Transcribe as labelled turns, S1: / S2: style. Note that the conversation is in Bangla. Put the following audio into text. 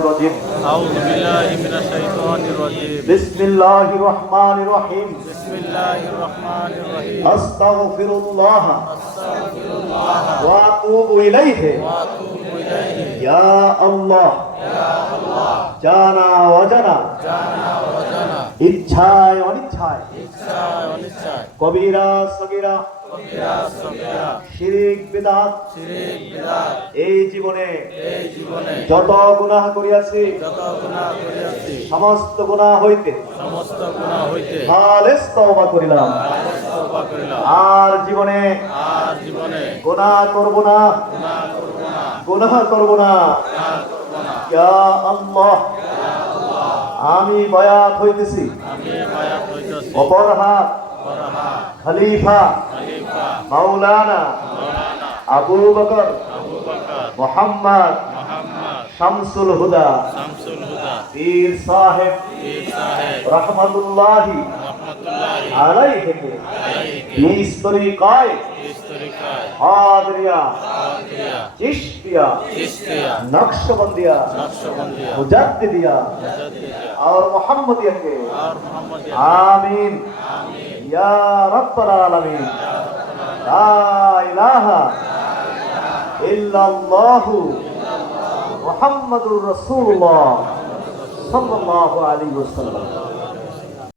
S1: الرجيم
S2: أعوذ بالله من الشيطان الرجيم
S1: بسم الله الرحمن الرحيم
S2: بسم الله الرحمن الرحيم
S1: أستغفر الله
S2: أستغفر الله
S1: وأتوب إليه
S2: وأتوب إليه
S1: يا الله জানা অজানা
S2: জানা অজানা
S1: ইচ্ছায় অনিচ্ছায়
S2: ইচ্ছায় অনিচ্ছায়
S1: কবিরা সগিরা
S2: কবিরা সগীরা
S1: এই জীবনে যত করিয়াছি, সমস্ত হইতে
S2: সমস্ত
S1: করিলাম। আর জীবনে
S2: আর
S1: করব না।
S2: গুনাহ করব না।
S1: আমি বয়াত হইতেছি
S2: আমি হইতেছি।
S1: অপর হাত খলিফা
S2: মৌলানা
S1: আবু বকর মোহাম্মদ শামসুল হুদা পীর সাহেব রহমতুল্লাহি তরিকায় চিশতিয়া নকশবন্দিয়া
S2: আর কে
S1: আমিন। ইয়া রাব্বাল আলামিন। লা ইলাহা ইল্লাল্লাহু মুহাম্মাদুর রাসূলুল্লাহ সাল্লাল্লাহু আলাইহি ওয়াসাল্লাম।